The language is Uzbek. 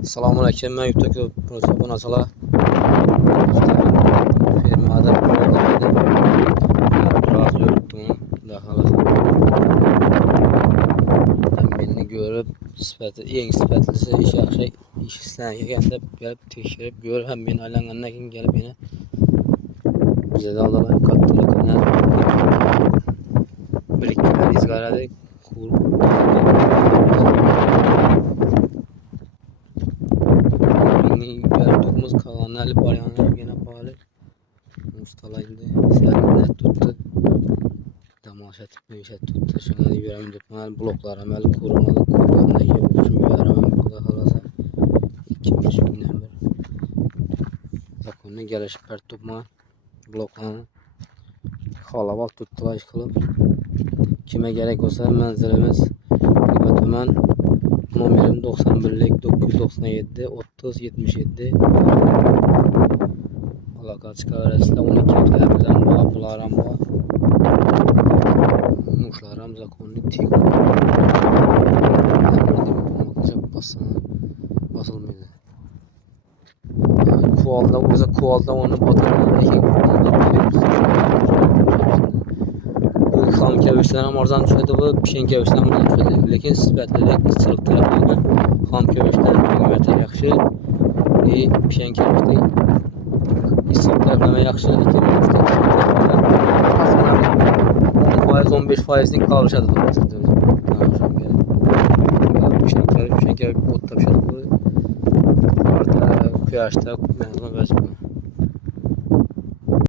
Assalamualaikum, ben YouTube proje nasala firmada biraz yürüttüm daha beni görüp en sifatlisi iş yaxşı iş istəyə gəndə gəlib tekşirib görüb həm beni aylanğandan keyin gəlib beni bizə də aldılar qatdılar biriktirər izgaradı Tokumuz kalanlarla baryanlar gene bağlı. Ustalaydı. Serginet tuttu. Damaşat tuttu. Şuna yürüyorum tutmalı. Bloklar amel korumalı. Kullanma yok. Şimdi yürüyorum. Bu kadar halasa. 2-3 günden beri. Zakonuna gelişip per tutma. Bloklarını. Halaval tuttular iş kılıp. Kime gerek olsa manzaremiz. Hemen numaram 91 997 30 77 alaka çıkarırsa 12 evlerden bağ bularam bağ muşlaram zakonlu tik basılmıyor kuvalda onu batırıyor Xam kevişlerim oradan düşürdü bu pişen kevişlerim oradan düşürdü. Lakin sifətləri qısçılıq tərəfindən xam kevişlərin qiymətə yaxşı pişen kevişdə qısçılıq tərəfindən yaxşı 10-15%'nin qalışadı pişen kevişdə otda pişədi bu. Orada kuyaşda mənzumə vəzifə.